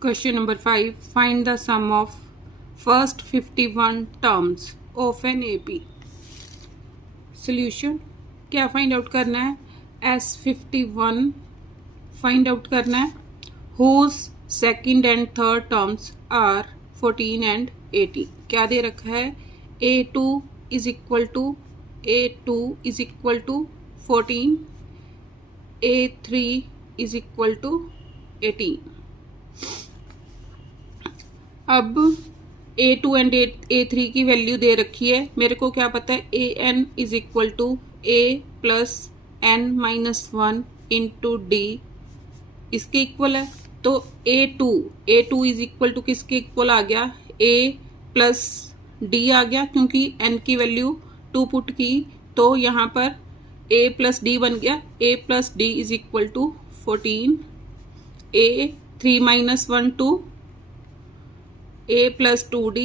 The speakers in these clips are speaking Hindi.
Question number 5. Find the sum of first 51 terms of an AP. Solution. क्या फाइंड आउट करना है? S51 फाइंड आउट करना है. Whose second and third terms are 14 and 18. क्या दे रखा है? A2 is equal to 14. A3 is equal to 18. अब A2 एंड A3 की वैल्यू दे रखी है. मेरे को क्या पता है? AN is equal to A plus N minus 1 into D इसके इक्वल है. तो A2 इज इक्वल टू किसके इक्वल आ गया? A प्लस डी आ गया, क्योंकि N की वैल्यू 2 पुट की तो यहाँ पर A प्लस डी बन गया. A plus D is equal to 14. A3 minus 1 2 A plus 2D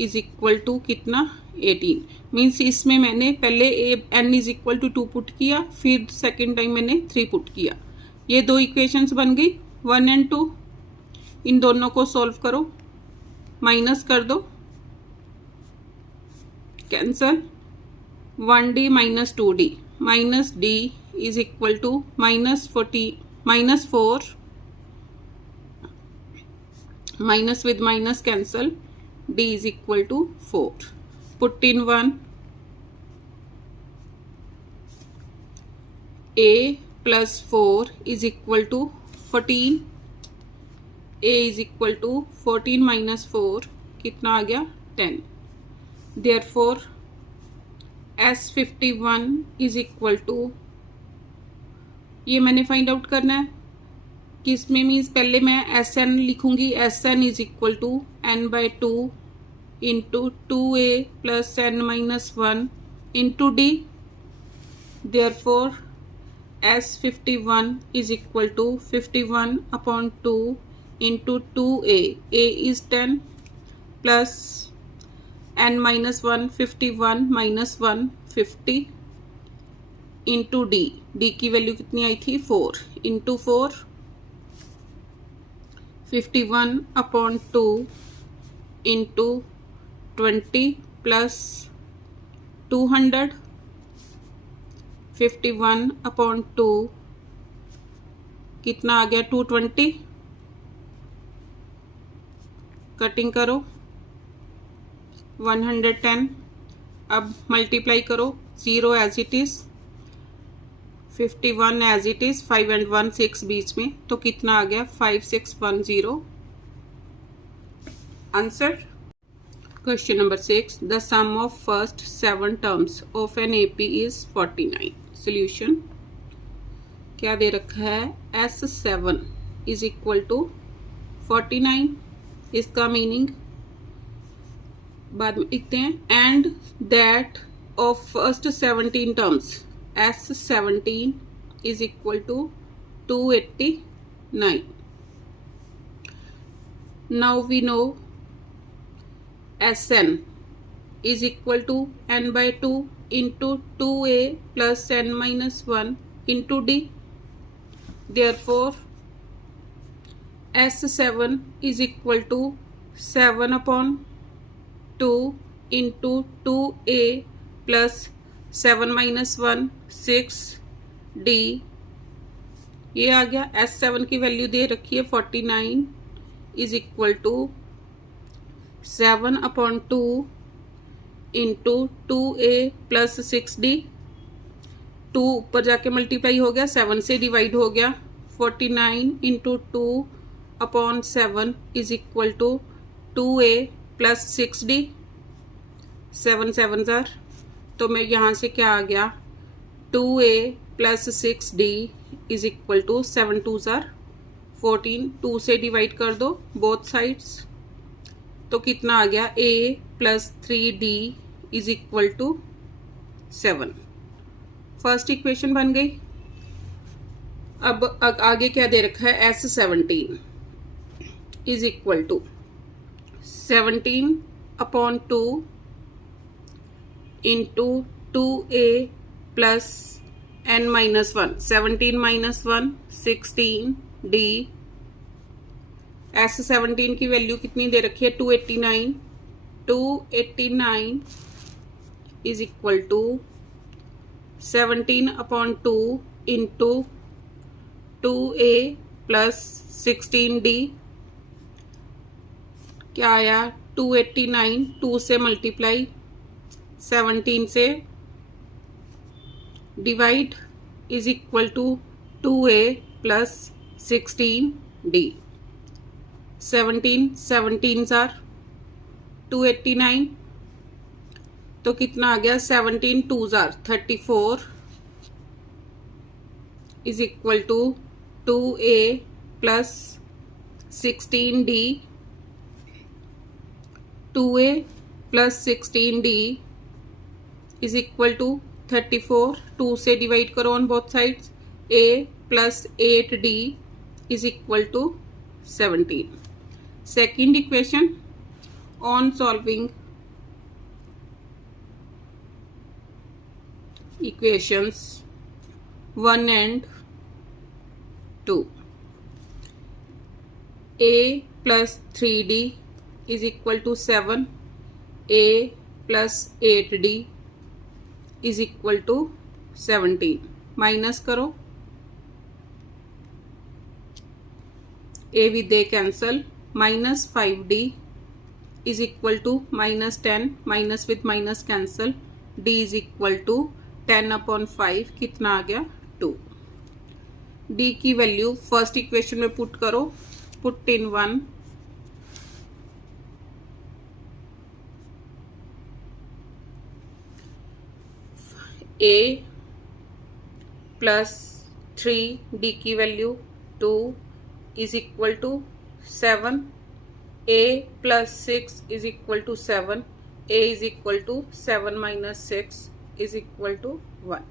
is equal to कितना? 18. मीन्स इसमें मैंने पहले N is equal to 2 put किया, फिर सेकेंड टाइम मैंने 3 पुट किया. ये दो इक्वेशंस बन गई 1 एंड 2. इन दोनों को सॉल्व करो, माइनस कर दो, cancel. 1D minus 2D minus D is equal to minus 4 minus with minus cancel. D is equal to 4. Put in 1. A plus 4 is equal to 14. A is equal to 14 minus 4 कितना आ गया? 10. Therefore S51 is equal to, ये मैंने फाइंड आउट करना है किसमें. मीन्स पहले मैं SN लिखूंगी. SN is equal to N/2 into 2A plus N minus 1 into D. Therefore S51 is equal to 51 upon 2 into 2A. A is 10 plus N minus 1 51 minus 1 50 into D. D की वैल्यू कितनी आई थी? 4 into 4 51 upon 2 into 20 plus 200. 51 upon 2 कितना आ गया? 220. कटिंग करो 110. अब मल्टीप्लाई करो 0 as it is, 51 as it is, 5 and 1 6 बीच में, तो कितना आ गया? 5610. Answer. Question number 6. The sum of first 7 terms of an AP is 49. Solution. क्या दे रखा है? S7 is equal to 49. इसका मीनिंग बाद में लिखते हैं. And that of first 17 terms S17 is equal to 289. Now we know SN is equal to N/2 into 2A plus N minus 1 into D. Therefore S7 is equal to 7 upon 2 into 2A plus 7 minus 1 6 D. ये आ गया. S7 की वैल्यू दे रखी है 49 is equal to 7 upon 2 into 2A plus 6D. 2 ऊपर जाके मल्टीप्लाई हो गया, 7 से डिवाइड हो गया. 49 into 2 upon 7 is equal to 2A plus 6D. 7 7 जार, तो मैं यहाँ से क्या आ गया? 2A plus 6D is equal to 7 2 जार 14. 2 से डिवाइड कर दो बोथ साइड्स, तो कितना आ गया? A plus 3D is equal to 7. First equation बन गई. अब आगे क्या दे रखा है? S17 is equal to 17 upon 2 into 2A plus N minus 1. 17 minus 1 16D S17 की वैल्यू कितनी दे रखी है 289, 289 is equal to 17/2 into 2A plus 16D क्या आया 289, 2 से मल्टीप्लाई 17 से divide is equal to 2A plus 16D। 17 are 289 तो कितना आ गया 17 2s are 34 is equal to 2A plus 16D। 2A plus 16D is equal to 34, 2 से डिवाइड करो on both sides, A plus 8D is equal to 17। Second equation on solving equations 1 and 2, A plus 3D is equal to 7, A plus 8D is equal to 17। Minus करो, A with A cancel, minus 5D is equal to minus 10, minus with minus cancel, D is equal to 10/5 कितना आ गया 2। D की वैल्यू फर्स्ट इक्वेशन में पुट करो, put in 1, A plus 3D की value 2 is equal to 7, A plus 6 is equal to 7, A is equal to 7 minus 6 is equal to 1।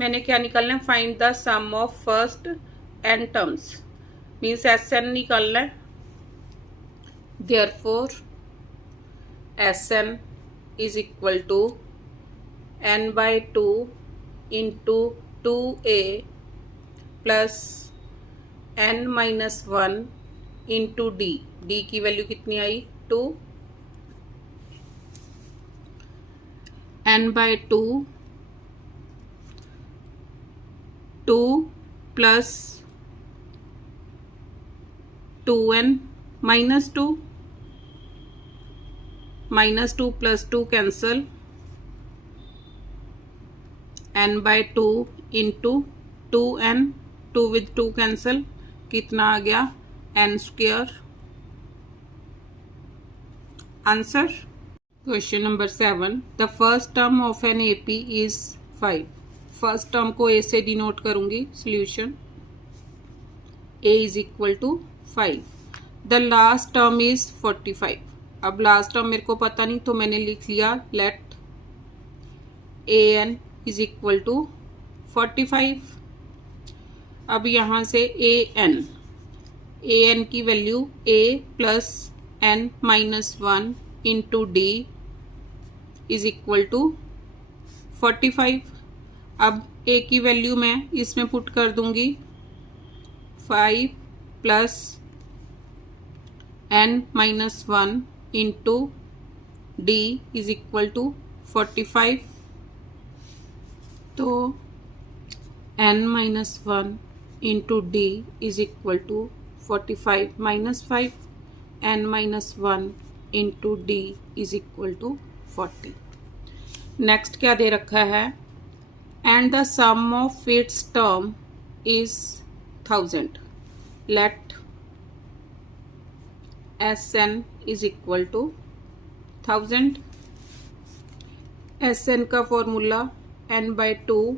मैंने क्या निकालना है, find the sum of first n terms, means Sn निकालना है। Therefore Sn is equal to n/2 into 2A plus n-1 into D। D की वैल्यू कितनी आई 2, n/2 2 plus 2n minus 2, minus 2 plus 2 cancel, n/2 into 2n, 2 with 2 cancel, कितना आ गया n²। Answer question number 7, the first term of an AP is 5। First term को A से डिनोट करूंगी, solution A is equal to 5, the last term is 45। अब लास्ट टर्म मेरे को पता नहीं तो मैंने लिख लिया let AN is equal to 45। अब यहां से AN की value A plus n-1 into D is equal to 45। अब A की वैल्यू मैं इसमें पुट कर दूंगी, 5 plus n-1 into D is equal to 45। तो n-1 into D is equal to 45 minus 5, n-1 into D is equal to 40। Next क्या दे रखा है, and the sum of its term is 1000, let Sn is equal to 1000। Sn का formula n/2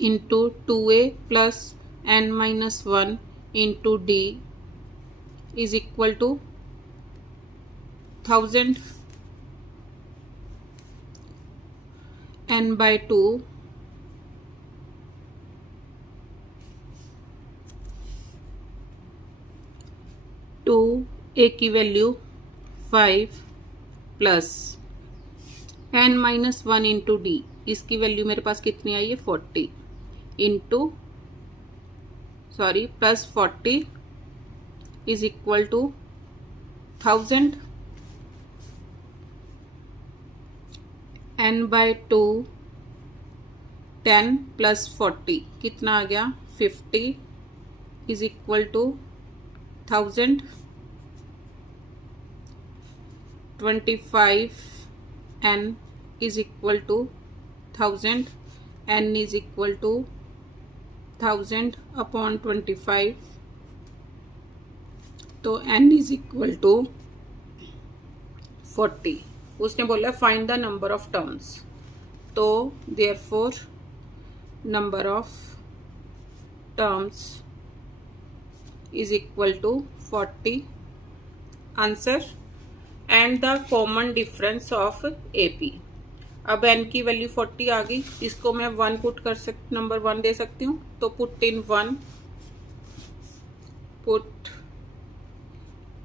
into 2A plus n-1 into D is equal to 1000। n/2 2A की value 5 plus n-1 into D, इसकी वैल्यू मेरे पास कितनी आई है 40 into plus 40 is equal to 1000, n by 2 10 plus 40 कितना आ गया 50 is equal to 1000, 25 n is equal to 1000, n is equal to 1000 upon 25, तो n is equal to 40. उसने बोला find the number of terms, तो therefore number of terms is equal to 40 answer. And the common difference of AP. अब n की वैल्यू 40 आ गई, इसको मैं 1 पुट कर सकती, नंबर 1 दे सकती हूँ, तो put in 1, put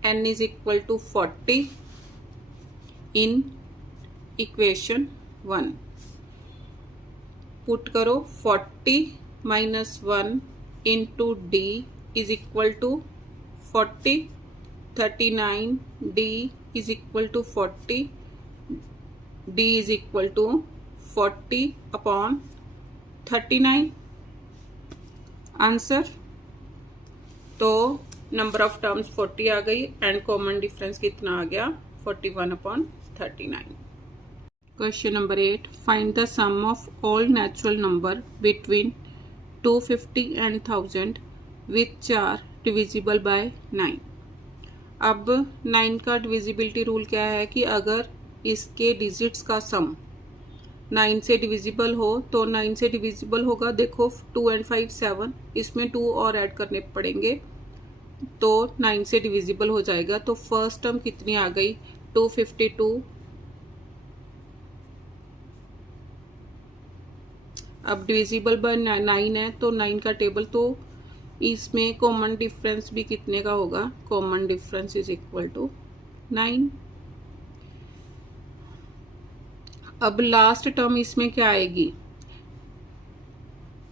n is equal to 40 in equation 1. Put करो 40 minus 1 into D is equal to 40, 39 d is equal to 40, d is equal to 40 upon 39 answer. तो नंबर ऑफ टर्म्स 40 आ गई एंड कॉमन डिफरेंस कितना आ गया 41 upon 39. Question number 8. Find the sum of all natural number between 250 and 1000 which are divisible by 9. अब 9 का डिविजिबिलिटी रूल क्या है कि अगर इसके डिजिट्स का सम 9 से डिविजिबल हो तो 9 से डिविजिबल होगा. देखो 2 and 5 7, इसमें 2 और ऐड करने पड़ेंगे तो 9 से डिविजिबल हो जाएगा. तो फर्स्ट टर्म कितनी आ गई 252. अब डिविजिबल बाय 9 है तो 9 का टेबल, तो इसमें कॉमन डिफरेंस भी कितने का होगा, common difference is equal to 9. अब लास्ट टर्म इसमें क्या आएगी,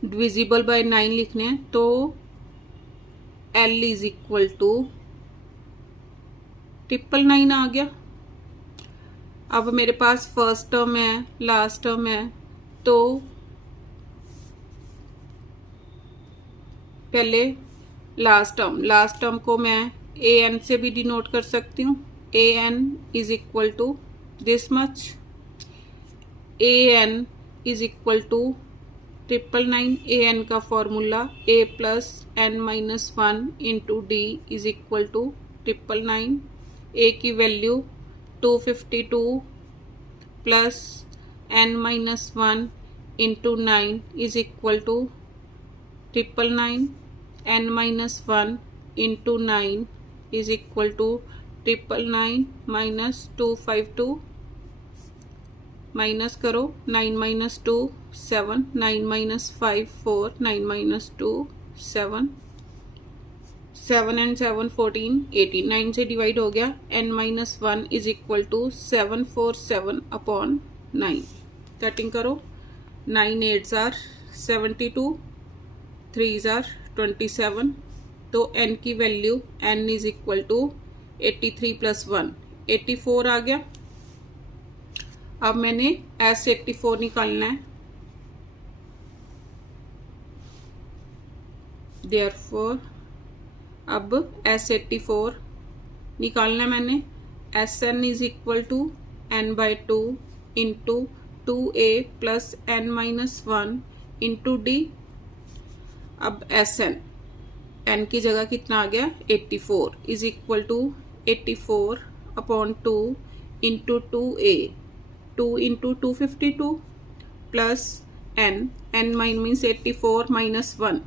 डिविजिबल बाय 9 लिखने हैं तो L इज इक्वल टू 999 आ गया. अब मेरे पास फर्स्ट टर्म है, लास्ट टर्म है, तो पहले लास्ट टर्म को मैं an से भी डिनोट कर सकती हूँ. an is equal to this much, an is equal to 999. an का formula a plus n minus 1 into D is equal to 999. a की value 252 plus n minus 1 into 9 is equal to 999. n minus 1 into 9 is equal to 999 minus 252. Minus करो 9 माइनस 2 7, 9 माइनस 5 4, 9 माइनस 2 7, 7 and 7 14 18. 9 से डिवाइड हो गया. n minus 1 is equal to 747 upon 9. Cutting करो 9 8s आर 72, 3s आर 27. तो n की value n is equal to 83 plus 1 84 आ गया. अब मैंने S84 निकालना है. देयरफॉर अब S84 निकालना है मैंने. Sn is equal to n by 2 into 2a plus n minus 1 into D. अब Sn n की जगह कितना आ गया 84 is equal to 84 upon 2 into 2a, 2 into 252 plus n means 84 minus 1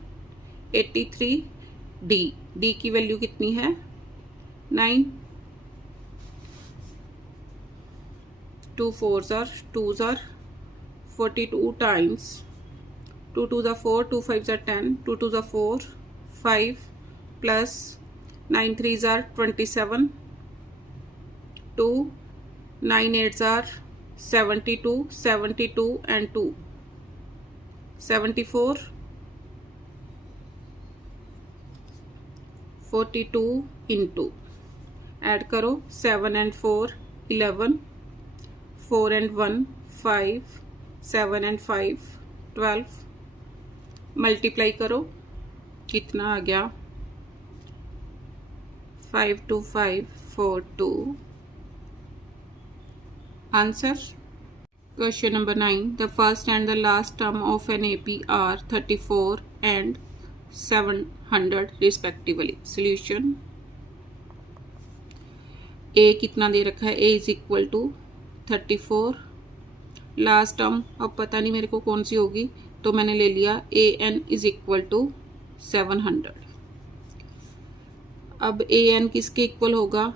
83 D की वैल्यू कितनी है 9. 2 4s are 2s are 42 times 2 to the 4, 2 5s are 10, 2 to the 4 5 plus 9 3s are 27, 2 9 8s are 72, 72 and 2 74, 42 into add करो 7 and 4 11, 4 and 1 5, 7 and 5 12, मल्टीप्लाई करो कितना आ गया 52542। Answer question number 9, the first and the last term of an AP are 34 and 700 respectively. Solution A कितना दे रखा है, A is equal to 34, last term अब पता नहीं मेरे को कौन सी होगी तो मैंने ले लिया A N is equal to 700। अब ए एन किसके इक्वल होगा,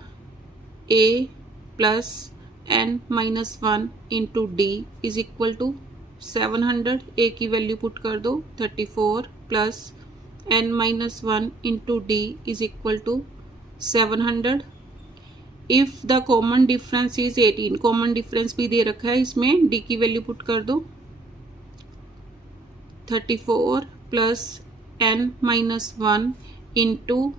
A plus N minus 1 into D is equal to 700। A की वैल्यू पुट कर दो 34 plus N minus 1 into D is equal to 700। If the common difference is 18, common difference भी दे रखा है इसमें, डी की वैल्यू पुट कर दो 34 plus N minus 1 into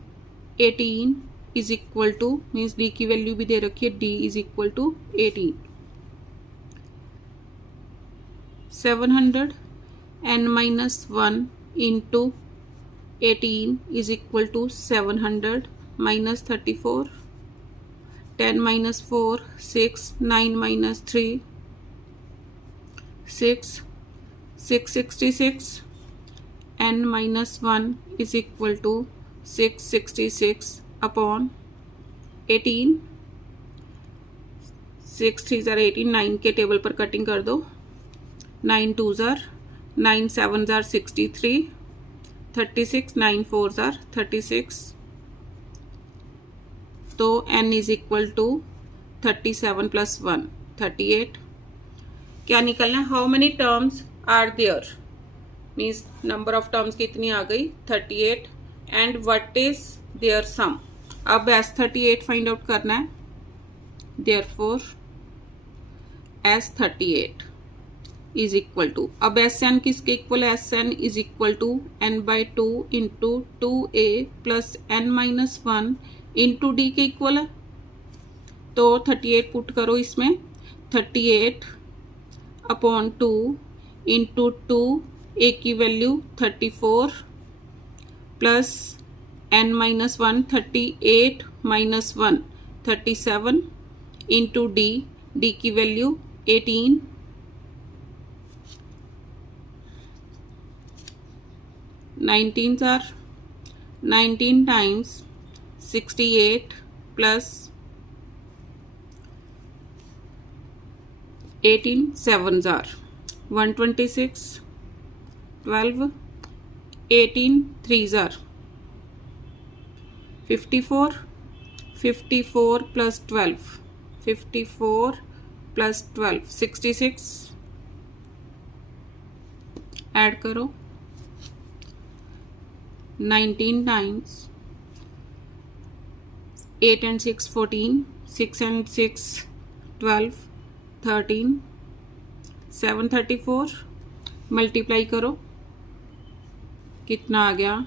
18 is equal to, means D की वैल्यू भी दे रखी है, D is equal to 18। 700 N minus 1 into 18 is equal to 700 minus 34, 10 minus 4 6, 9 minus 3 6, 666, n minus 1 is equal to 666 upon 18। 6 3 jar 18, 9 के टेबल पर कटिंग कर दो, 9 2 जार 9 7 जार 63, 36 9 4 जार 36, तो n is equal to 37 plus 1 38। क्या निकलना, how many terms are there, means number of terms कितनी आ गई 38, and what is their sum. अब S38 फाइंड आउट करना है, therefore S38 is equal to, अब Sn किसके इक्वल है, Sn is equal to n/2 into 2a plus n minus 1 into D के इक्वल है, तो 38 पुट करो इसमें, 38 अपॉन 2 इंटू 2, ए की value 34 plus n minus 1 38 minus 1 37 into D, D की वैल्यू 18, 19 आर 19 टाइम्स 68 प्लस 18 7 जार 126, 12 18 3 जार 54, 54 प्लस 12 54 प्लस 12 66, ऐड करो 19 टाइम्स 8 and 6 14, 6 and 6 12 13, 7 34, मल्टीप्लाई करो कितना आ गया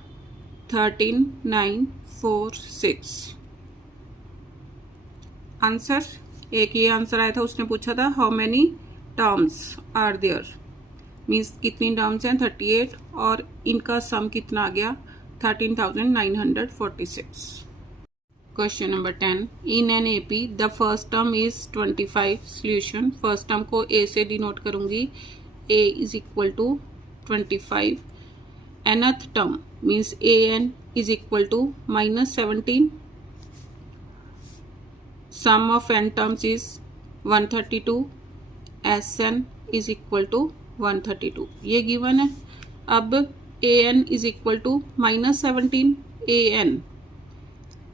13 9 4 6। आंसर, एक ये आंसर आया था, उसने पूछा था how many terms are there, means कितनी टर्म्स हैं 38, और इनका सम कितना आ गया 13,946। Question number 10, in an AP the first term is 25। Solution, first term को ए से डिनोट करूंगी, A is equal to 25, nth term means A N is equal to minus 17, sum of N terms is 132, S N is equal to 132, ये गिवन है। अब A N is equal to minus 17, A N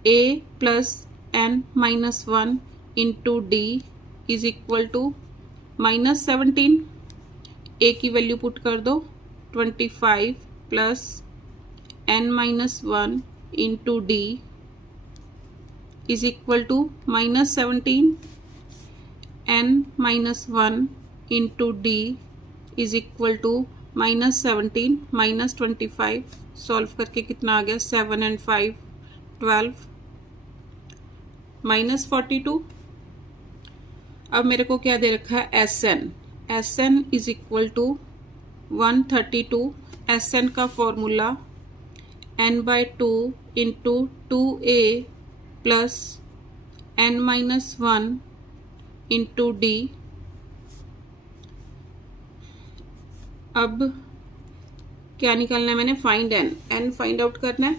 a plus n minus 1 into D is equal to minus 17, a की वैल्यू पुट कर दो 25 plus n minus 1 into D is equal to minus 17, n minus 1 into D is equal to minus 17 minus 25, solve करके कितना आ गया 7 and 5 12 माइनस 42। अब मेरे को क्या दे रखा है, S N is equal to 132। S N का formula n/2 into 2a plus n-1 into d। अब क्या निकालना है मैंने, फाइंड n फाइंड आउट करना है,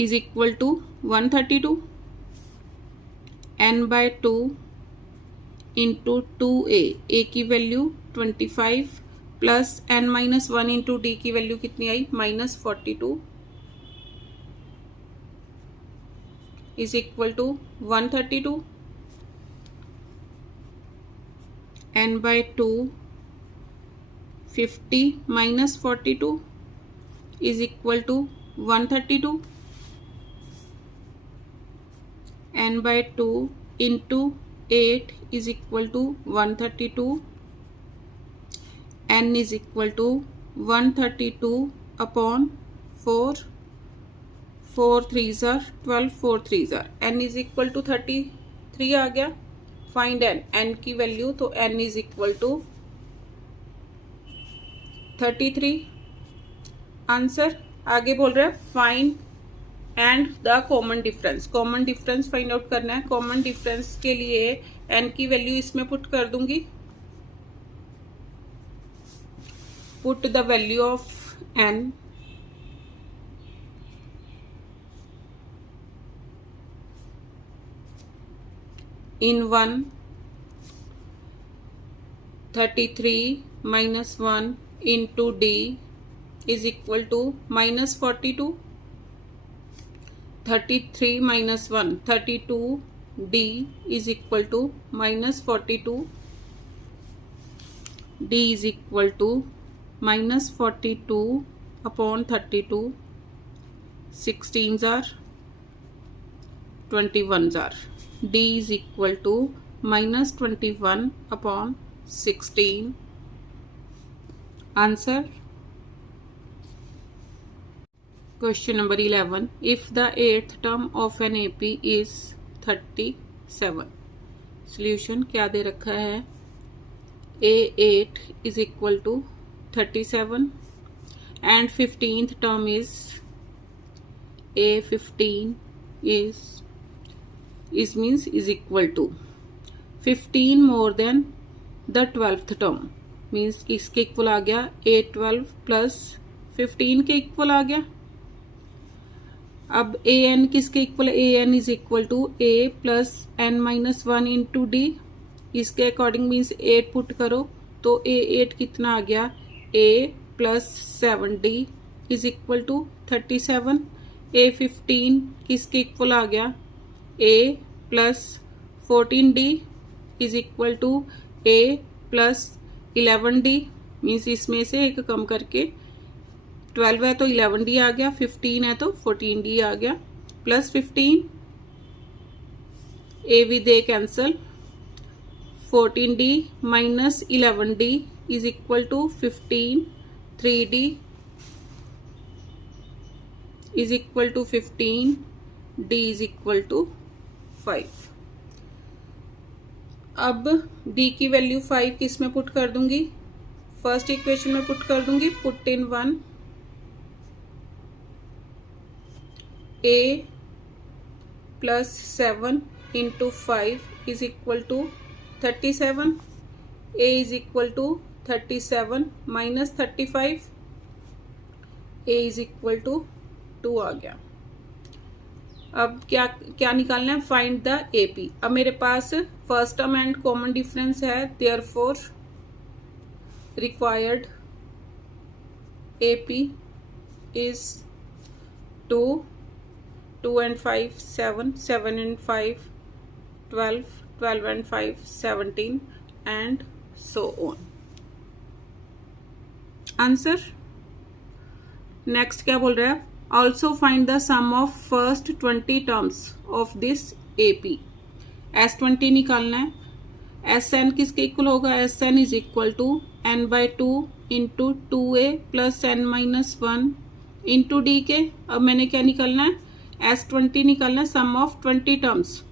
is equal to 132 n/2 into 2a, a की value 25 plus n-1 into D की वैल्यू कितनी आई, -42 is equal to 132 n/2 50 minus 42 is equal to 132 n/2 into 8 is equal to 132। n is equal to 132 upon 4, 4 3s are 12, 4 3s are, n is equal to 33 आ गया। फाइंड n की वैल्यू, तो n is equal to 33 answer. आगे बोल रहा है find and the common difference. Common difference find out करना है। कॉमन डिफरेंस के लिए n की वैल्यू इसमें पुट कर दूंगी, put the value of n in 1, 33 minus 1 into d is equal to minus 42, 33 minus 1 32, d is equal to minus 42, d is equal to minus 42 upon 32, 16s are 21s are, d is equal to minus 21 upon 16 answer. Question number 11, if the 8th term of an AP is 37। Solution क्या दे रखा है, A8 is equal to 37 and 15th term is A15 is means is equal to 15 more than the 12th term, means इसके इक्वल आ गया A12 प्लस 15 के इक्वल आ गया। अब an किसके equal, an is equal to a plus n-1 into D. इसके अकॉर्डिंग मीन्स 8 पुट करो तो A8 कितना आ गया, a plus 7d is equal to 37। A15 किसके इक्वल आ गया, a plus 14d is equal to a plus 11d, means इसमें से एक कम करके 12 है तो 11d आ गया, 15 है तो 14d आ गया, plus 15 a with a cancel, 14d minus 11d is equal to 15, 3d is equal to 15, d is equal to 5। अब d की वैल्यू 5 किस में पुट कर दूंगी, फर्स्ट इक्वेशन में पुट कर दूंगी, put in 1 a plus 7 into 5 is equal to 37, a is equal to 37 minus 35, a is equal to 2 आ गया। अब क्या निकालना है, फाइंड द AP। अब मेरे पास first term and common difference है, therefore required AP is 2, 2 and 5 7, 7 and 5 12, 12 and 5 17 and so on। Answer. Next क्या बोल रहा है, also find the sum of first 20 terms of this AP। S20 निकालना है। Sn किसके इक्वल होगा, Sn is equal to n/2 into 2a plus n-1 into D के। अब मैंने क्या निकालना है, S20 निकालना है, सम ऑफ 20 टर्म्स।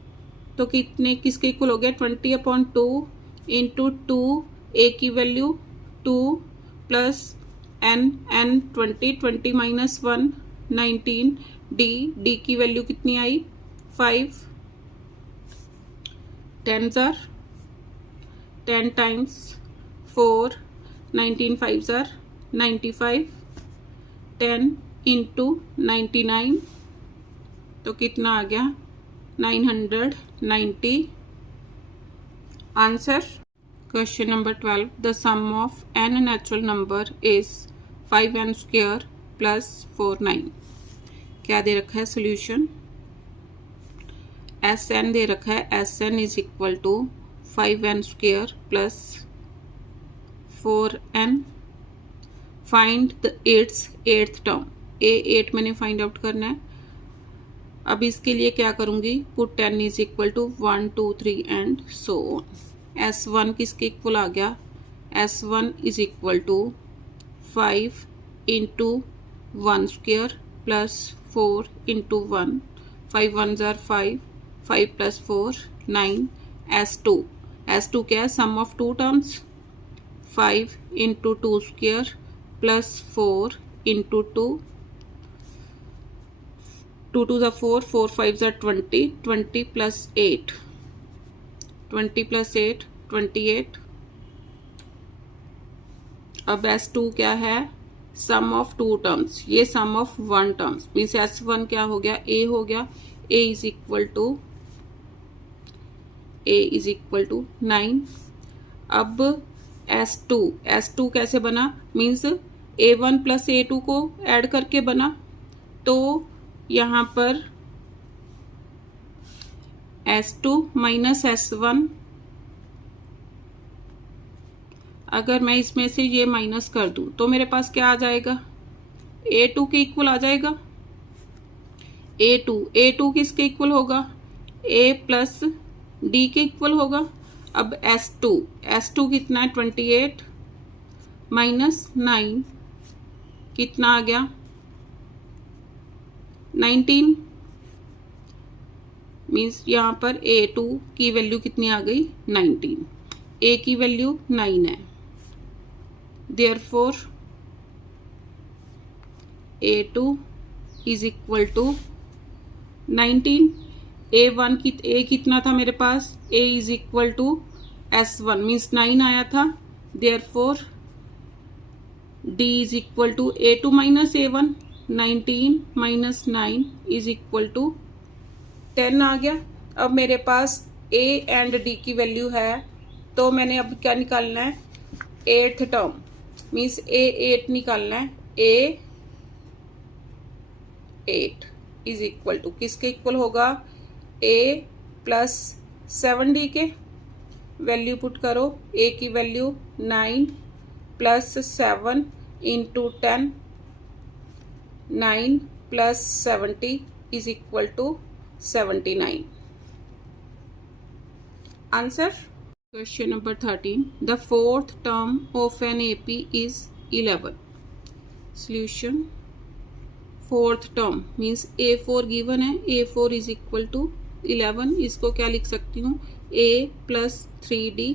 तो कितने किसके इक्वल हो गया, 20/2 इंटू 2 ए की value 2 plus n 20 minus 1 19 D की वैल्यू कितनी आई 5 10 जार 10 टाइम्स 4 19 5 जार 95 10 इंटू 99 तो कितना आ गया 990। Answer question number 12 the sum of n natural number is 5n² plus 4 9। क्या दे रखा है सोल्यूशन, एस एन दे रखा है, S N is equal to 5n² plus 4n। Find the eighth term, A 8 मैंने फाइंड आउट करना है। अब इसके लिए क्या करूंगी, put 10 is equal to 1 2 3 and so on. S1 किसके इक्वल आ गया, S1 is equal to 5 into 1² plus 4 into 1 5 1 जार 5 5 प्लस 4 9। S2 क्या है, sum of 2 terms 5 into 2² plus 4 into 2 2 2 ज़ा 4 4 5 ज़ा 20 20 प्लस 8 20 प्लस 8 28। अब S2 क्या है, सम ऑफ 2 टर्म्स, ये सम ऑफ 1 टर्म्स मीन्स S1 क्या हो गया, A हो गया। A is equal to 9। अब S2 कैसे बना, मीन्स A1 प्लस A2 को ऐड करके बना। तो यहाँ पर S2 माइनस S1, अगर मैं इसमें से ये माइनस कर दूं तो मेरे पास क्या आ जाएगा, A2 के इक्वल आ जाएगा। A2 किसके इक्वल होगा, A प्लस D के इक्वल होगा। अब S2 कितना है 28 माइनस 9 कितना आ गया 19। मीन्स यहाँ पर A2 की वैल्यू कितनी आ गई 19, A की वैल्यू 9 है। Therefore A2 is equal to 19। A कितना था मेरे पास, A is equal to S1 means 9 आया था। Therefore D is equal to A2 minus A1 19 minus 9 is equal to 10 आ गया। अब मेरे पास A एंड D की वैल्यू है, तो मैंने अब क्या निकालना है, 8th टर्म मीन्स A8 निकालना है। A8 इज इक्वल टू किसके इक्वल होगा, A प्लस 7D के। वैल्यू पुट करो, A की value 9 plus 7 into 10 9 plus 70 is equal to 79। Answer question number 13 the fourth term of an AP is 11। Solution fourth term means A4 given है, A4 इज इक्वल टू 11। इसको क्या लिख सकती हूँ, A plus 3D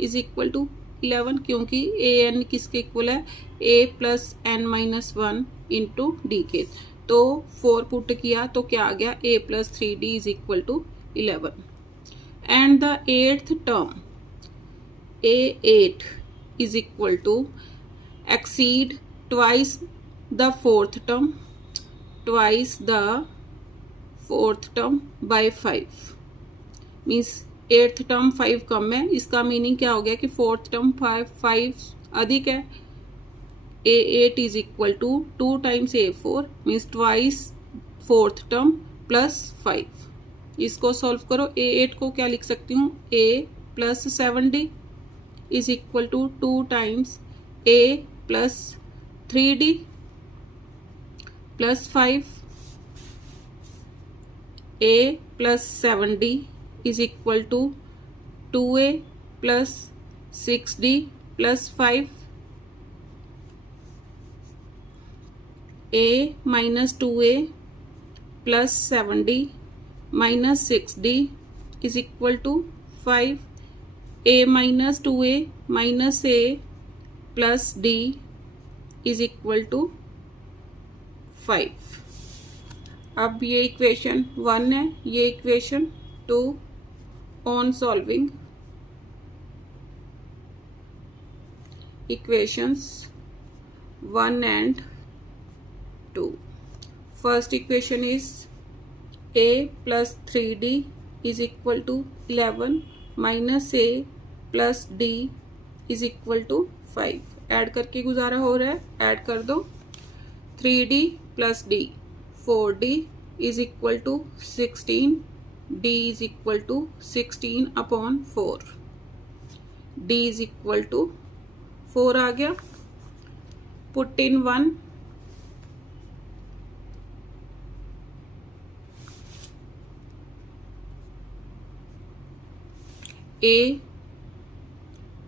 is equal to 11 क्योंकि AN किसके इक्वल है, A plus N minus 1 into D के। तो 4 पुट किया तो क्या आ गया, A plus 3D is equal to 11। And the 8th term A8 is equal to exceed twice the fourth term by 5 means 8th term 5 कम है। इसका मीनिंग क्या हो गया कि 4th टर्म 5 अधिक है। A8 is equal to 2 times A4 means twice 4th term plus 5। इसको सॉल्व करो, A8 को क्या लिख सकती हूँ, A plus 7D is equal to 2 times A plus 3D plus 5। A plus 7D is equal to 2A plus 6D plus 5। a minus 2a plus 7d minus 6d is equal to 5. a minus 2a minus a plus d is equal to 5. अब ये इक्वेशन 1 है, ये equation 2. On solving equations 1 and 2. First equation is a plus 3d is equal to 11 minus a plus d is equal to 5. Add करके गुजारा हो रहा है, ऐड कर दो. 3d plus d 4d is equal to 16. d is equal to 16 upon 4. d is equal to 4 आ गया. Put in 1. a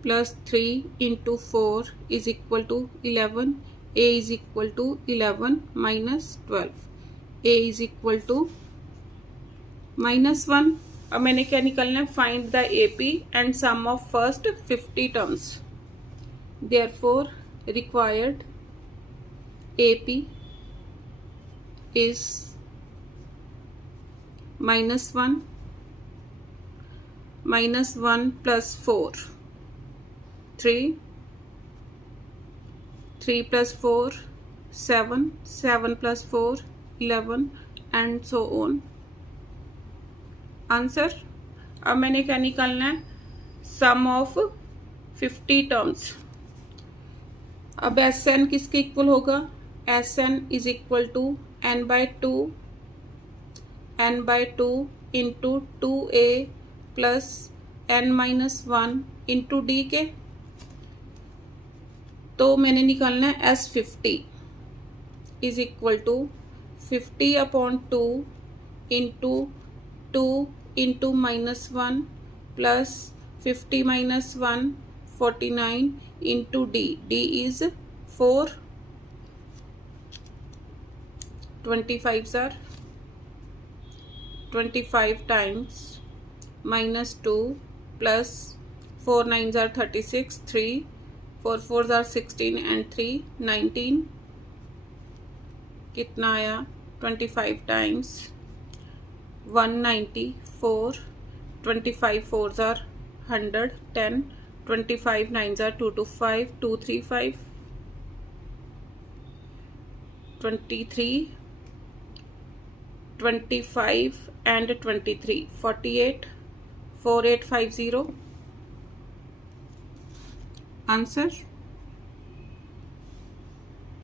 plus 3 into 4 is equal to 11. a is equal to 11 minus 12. a is equal to minus 1. अब मैंने क्या निकालना है? Find the AP and sum of first 50 terms. Therefore required AP is minus 1 minus 1 plus 4 3 plus 4 7 plus 4 11 and so on. Answer. अब मैंने क्या निकालना है? Sum of 50 terms. अब Sn किसके इक्वल होगा? Sn is equal to n by 2 into 2a plus n minus 1 into d के. तो मैंने निकालना है S50 is equal to 50 upon 2 into 2 into minus 1 plus 50 minus 1 49 into d. d is 4. 25 are 25 times minus 2 plus 4 9s are 36 3 4 4s are 16 and 3 19. कितना आया? 25 times 194. 25 4s are 110. 25 9s are 225 235 23 25 and 23 48 4850. Answer.